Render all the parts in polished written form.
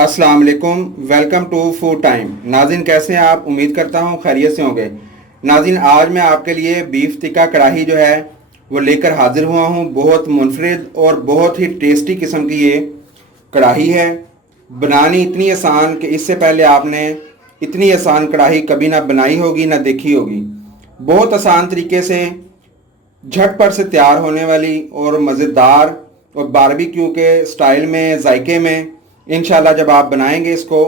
अस्सलाम वालेकुम, welcome to food time. नाज़रीन कैसे हैं आप? उम्मीद करता हूँ खैरियत से होंगे। नाज़रीन आज मैं आपके लिए बीफ टिक्का कढ़ाई जो है वो लेकर हाजिर हुआ हूँ। बहुत मुनफरिद और बहुत ही टेस्टी किस्म की ये कढ़ाई है। बनानी इतनी आसान कि इससे पहले आपने इतनी आसान कढ़ाई कभी ना बनाई होगी ना देखी होगी। बहुत आसान तरीके से झटपट से तैयार होने वाली और मज़ेदार और बारबेक्यू के स्टाइल में जायके में इंशाल्लाह जब आप बनाएंगे इसको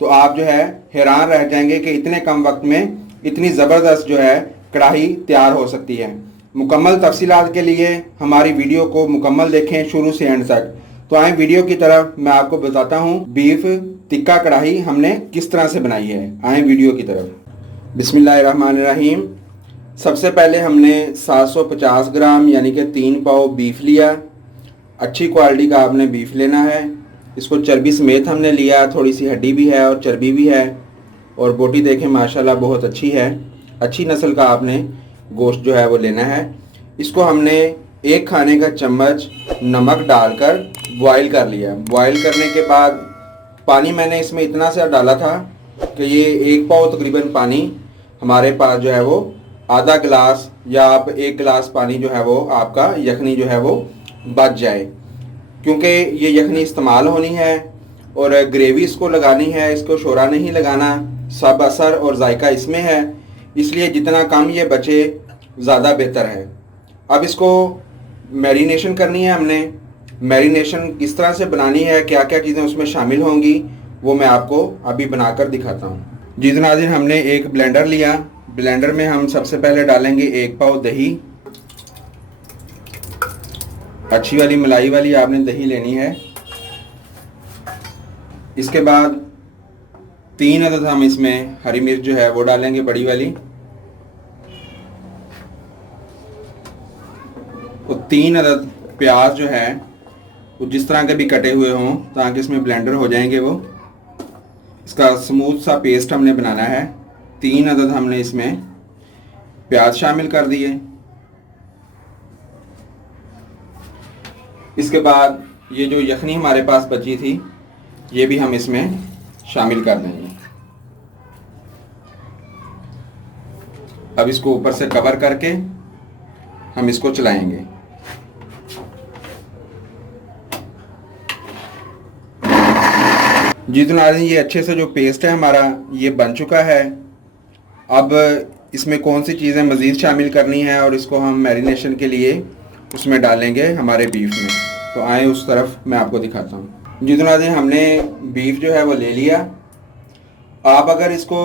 तो आप जो है हैरान रह जाएंगे कि इतने कम वक्त में इतनी ज़बरदस्त जो है कढ़ाई तैयार हो सकती है। मुकम्मल तफसीलात के लिए हमारी वीडियो को मुकम्मल देखें शुरू से एंड तक। तो आए वीडियो की तरफ, मैं आपको बताता हूँ बीफ टिक्का कढ़ाई हमने किस तरह से बनाई है। आए वीडियो की तरफ। बिस्मिल्लाहिर्रहमानिर्रहीम। सबसे पहले हमने 750 ग्राम यानी कि 3 पाव बीफ लिया। अच्छी क्वालिटी का आपने बीफ लेना है। इसको चर्बी समेत हमने लिया, थोड़ी सी हड्डी भी है और चर्बी भी है और बोटी देखें माशाल्लाह बहुत अच्छी है। अच्छी नस्ल का आपने गोश्त जो है वो लेना है। इसको हमने 1 खाने का चम्मच नमक डालकर बॉईल कर लिया। बॉईल करने के बाद पानी मैंने इसमें इतना सा डाला था कि ये 1 पाव तकरीबन पानी हमारे पास जो है वो आधा गिलास या आप 1 गिलास पानी जो है वो आपका यखनी जो है वो बच जाए, क्योंकि ये यखनी इस्तेमाल होनी है और ग्रेवी इसको लगानी है। इसको शोरा नहीं लगाना, सब असर और जायका इसमें है, इसलिए जितना कम ये बचे ज़्यादा बेहतर है। अब इसको मैरिनेशन करनी है हमने। मैरिनेशन किस तरह से बनानी है, क्या क्या चीज़ें उसमें शामिल होंगी, वो मैं आपको अभी बनाकर दिखाता हूँ। जी तो नाज़रीन, हमने एक ब्लेंडर लिया। ब्लेंडर में हम सबसे पहले डालेंगे 1 पाव दही। अच्छी वाली मलाई वाली आपने दही लेनी है। इसके बाद 3 अदद हम इसमें हरी मिर्च जो है वो डालेंगे, बड़ी वाली। और 3 अदद प्याज जो है वो जिस तरह के भी कटे हुए हों ताकि इसमें ब्लेंडर हो जाएंगे वो। इसका स्मूथ सा पेस्ट हमने बनाना है। 3 अदद हमने इसमें प्याज शामिल कर दिए। इसके बाद ये जो यखनी हमारे पास बची थी ये भी हम इसमें शामिल कर देंगे। अब इसको ऊपर से कवर करके हम इसको चलाएंगे। जी तो नाज़रीन, ये अच्छे से जो पेस्ट है हमारा ये बन चुका है। अब इसमें कौन सी चीज़ें मज़ीद शामिल करनी है और इसको हम मैरिनेशन के लिए उसमें डालेंगे हमारे बीफ में। तो आए उस तरफ मैं आपको दिखाता हूँ। जी तो नाज़रीन, हमने बीफ जो है वो ले लिया। आप अगर इसको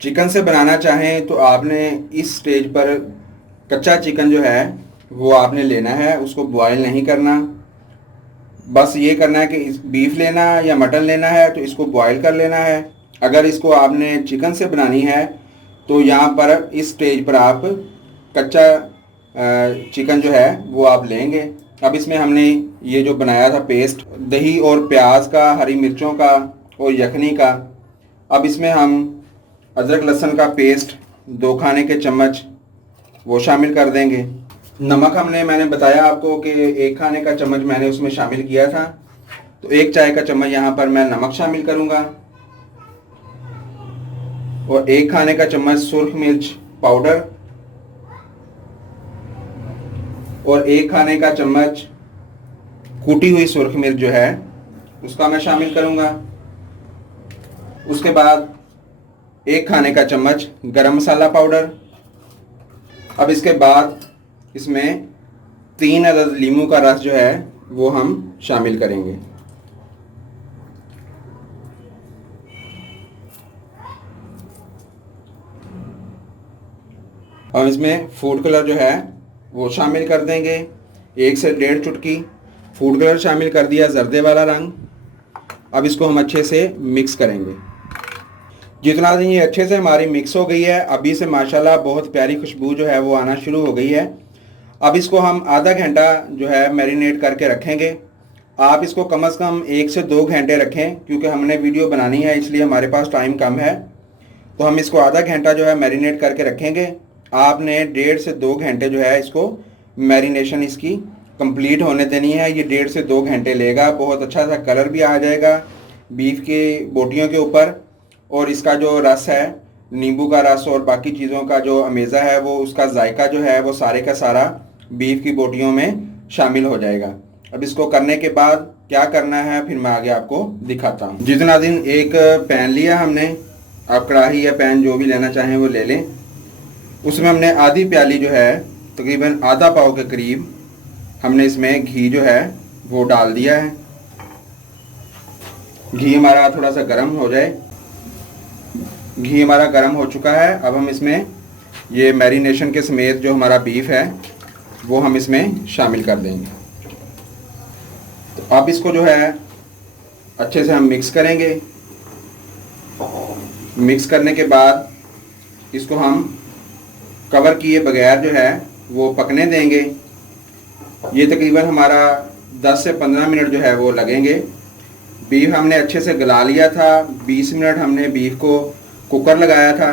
चिकन से बनाना चाहें तो आपने इस स्टेज पर कच्चा चिकन जो है वो आपने लेना है, उसको बॉयल नहीं करना। बस ये करना है कि इस बीफ लेना या मटन लेना है तो इसको बॉयल कर लेना है। अगर इसको आपने चिकन से बनानी है तो यहाँ पर इस स्टेज पर आप कच्चा चिकन जो है वो आप लेंगे। अब इसमें हमने ये जो बनाया था पेस्ट दही और प्याज का, हरी मिर्चों का और यखनी का, अब इसमें हम अदरक लहसुन का पेस्ट 2 खाने के चम्मच वो शामिल कर देंगे। नमक मैंने बताया आपको कि 1 खाने का चम्मच मैंने उसमें शामिल किया था, तो 1 चाय का चम्मच यहाँ पर मैं नमक शामिल करूँगा और 1 खाने का चम्मच सुर्ख मिर्च पाउडर और 1 खाने का चम्मच कूटी हुई सुर्ख मिर्च जो है उसका मैं शामिल करूँगा। उसके बाद 1 खाने का चम्मच गरम मसाला पाउडर। अब इसके बाद इसमें 3 अदद लीमू का रस जो है वो हम शामिल करेंगे। और इसमें फूड कलर जो है वो शामिल कर देंगे। 1 से 1.5 चुटकी फूड कलर शामिल कर दिया, जर्दे वाला रंग। अब इसको हम अच्छे से मिक्स करेंगे। जितना ये अच्छे से हमारी मिक्स हो गई है, अभी से माशाल्लाह बहुत प्यारी खुशबू जो है वो आना शुरू हो गई है। अब इसको हम आधा घंटा जो है मैरिनेट करके रखेंगे। आप इसको कम से कम 1 से 2 घंटे रखें, क्योंकि हमने वीडियो बनानी है इसलिए हमारे पास टाइम कम है। तो हम इसको आधा घंटा जो है मैरिनेट करके रखेंगे। आपने 1.5 से 2 घंटे जो है इसको मैरिनेशन इसकी कंप्लीट होने देनी है। ये 1.5 से 2 घंटे लेगा। बहुत अच्छा सा कलर भी आ जाएगा, बीफ की बोटियों के ऊपर, और इसका जो रस है, नींबू का रस और बाकी चीज़ों का जो अमेज़ा है, वो उसका जायका जो है वो सारे का सारा बीफ की बोटियों में शामिल हो जाएगा। अब इसको करने के बाद क्या करना है फिर मैं आगे आपको दिखाता हूँ। जी तो नाज़रीन, एक पैन लिया हमने, आप कढ़ाई या पैन जो भी लेना चाहें वो ले लें। उसमें हमने आधी प्याली जो है, तकरीबन आधा पाव के करीब, हमने इसमें घी जो है वो डाल दिया है। घी हमारा थोड़ा सा गर्म हो जाए। घी हमारा गर्म हो चुका है। अब हम इसमें ये मैरिनेशन के समेत जो हमारा बीफ है वो हम इसमें शामिल कर देंगे। तो अब इसको जो है अच्छे से हम मिक्स करेंगे। मिक्स करने के बाद इसको हम कवर किए बगैर जो है वो पकने देंगे। ये तकरीबन हमारा 10 से 15 मिनट जो है वो लगेंगे। बीफ हमने अच्छे से गला लिया था। 20 मिनट हमने बीफ को कुकर लगाया था।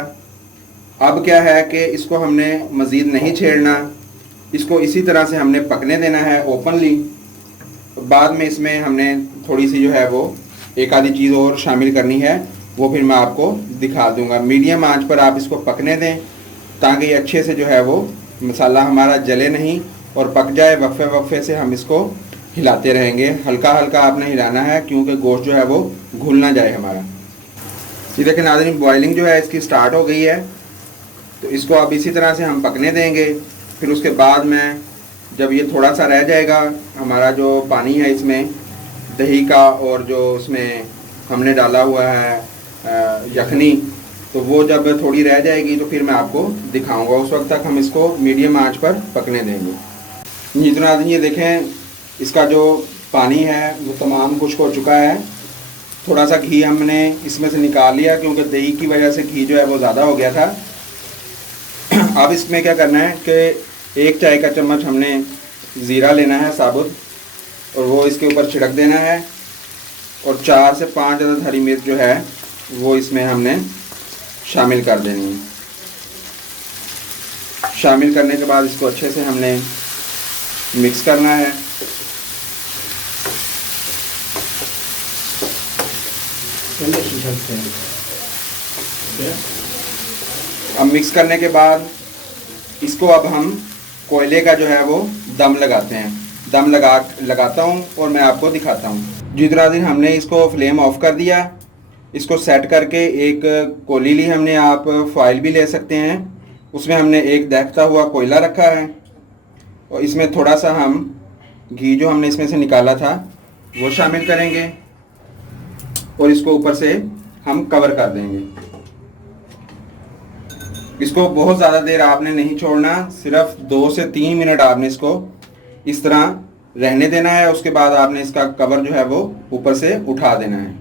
अब क्या है कि इसको हमने मज़ीद नहीं छेड़ना, इसको इसी तरह से हमने पकने देना है ओपनली। बाद में इसमें हमने थोड़ी सी जो है वो एक आधी चीज़ और शामिल करनी है, वो फिर मैं आपको दिखा दूंगा। मीडियम आंच पर आप इसको पकने दें ताकि ये अच्छे से जो है वो मसाला हमारा जले नहीं और पक जाए। वक्फे वक्फे से हम इसको हिलाते रहेंगे। हल्का हल्का आपने हिलाना है क्योंकि गोश्त जो है वो घुल ना जाए हमारा। ये देखिए नाज़रीन, बॉइलिंग जो है इसकी स्टार्ट हो गई है। तो इसको अब इसी तरह से हम पकने देंगे। फिर उसके बाद में जब ये थोड़ा सा रह जाएगा, हमारा जो पानी है इसमें दही का और जो उसमें हमने डाला हुआ है यखनी, तो वो जब थोड़ी रह जाएगी तो फिर मैं आपको दिखाऊंगा। उस वक्त तक हम इसको मीडियम आंच पर पकने देंगे। ये तो नाज़रीन, ये देखें इसका जो पानी है वो तमाम खुश्क हो चुका है। थोड़ा सा घी हमने इसमें से निकाल लिया क्योंकि दही की वजह से घी जो है वो ज़्यादा हो गया था। अब इसमें क्या करना है कि 1 चाय का चम्मच हमने ज़ीरा लेना है साबुत, और वो इसके ऊपर छिड़क देना है। और 4 से 5 अदद हरी मिर्च जो है वो इसमें हमने शामिल कर देनी है। शामिल करने के बाद इसको अच्छे से हमने मिक्स करना है। अब मिक्स करने के बाद इसको अब हम कोयले का जो है वो दम लगाते हैं। दम लगाता हूँ और मैं आपको दिखाता हूँ। जितना दिन हमने इसको फ्लेम ऑफ कर दिया। इसको सेट करके एक कोली ली हमने, आप फॉइल भी ले सकते हैं। उसमें हमने एक दहकता हुआ कोयला रखा है और इसमें थोड़ा सा हम घी जो हमने इसमें से निकाला था वो शामिल करेंगे और इसको ऊपर से हम कवर कर देंगे। इसको बहुत ज़्यादा देर आपने नहीं छोड़ना, सिर्फ 2 से 3 मिनट आपने इसको इस तरह रहने देना है। उसके बाद आपने इसका कवर जो है वो ऊपर से उठा देना है।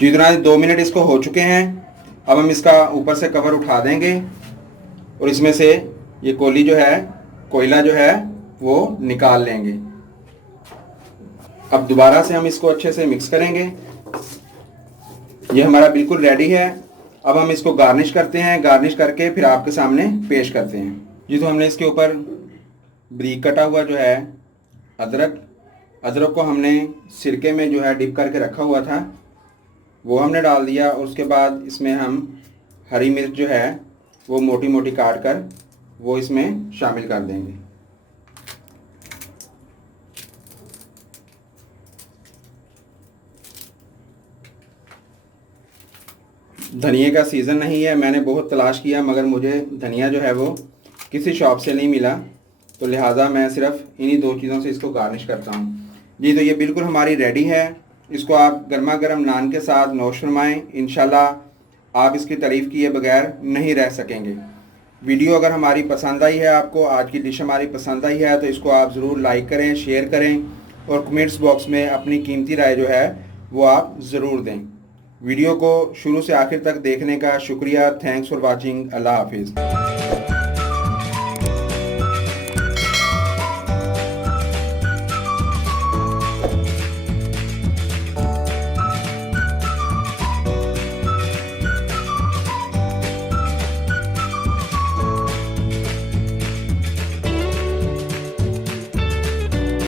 जितना 2 मिनट इसको हो चुके हैं, अब हम इसका ऊपर से कवर उठा देंगे और इसमें से ये कोली जो है, कोयला जो है वो निकाल लेंगे। अब दोबारा से हम इसको अच्छे से मिक्स करेंगे। ये हमारा बिल्कुल रेडी है। अब हम इसको गार्निश करते हैं। गार्निश करके फिर आपके सामने पेश करते हैं। जी तो हमने इसके ऊपर बारीक कटा हुआ जो है अदरक को हमने सिरके में जो है डिप करके रखा हुआ था, वो हमने डाल दिया। और उसके बाद इसमें हम हरी मिर्च जो है वो मोटी मोटी काट कर वो इसमें शामिल कर देंगे। धनिए का सीज़न नहीं है, मैंने बहुत तलाश किया मगर मुझे धनिया जो है वो किसी शॉप से नहीं मिला, तो लिहाजा मैं सिर्फ इन्हीं 2 चीज़ों से इसको गार्निश करता हूँ। जी तो ये बिल्कुल हमारी रेडी है। इसको आप गर्मा गर्म नान के साथ नोश फरमाएँ। इंशाल्लाह आप इसकी तारीफ़ किए बगैर नहीं रह सकेंगे। वीडियो अगर हमारी पसंद आई है, आपको आज की डिश हमारी पसंद आई है, तो इसको आप ज़रूर लाइक करें, शेयर करें और कमेंट्स बॉक्स में अपनी कीमती राय जो है वो आप ज़रूर दें। वीडियो को शुरू से आखिर तक देखने का शुक्रिया। Thanks for watching. अल्लाह हाफिज़।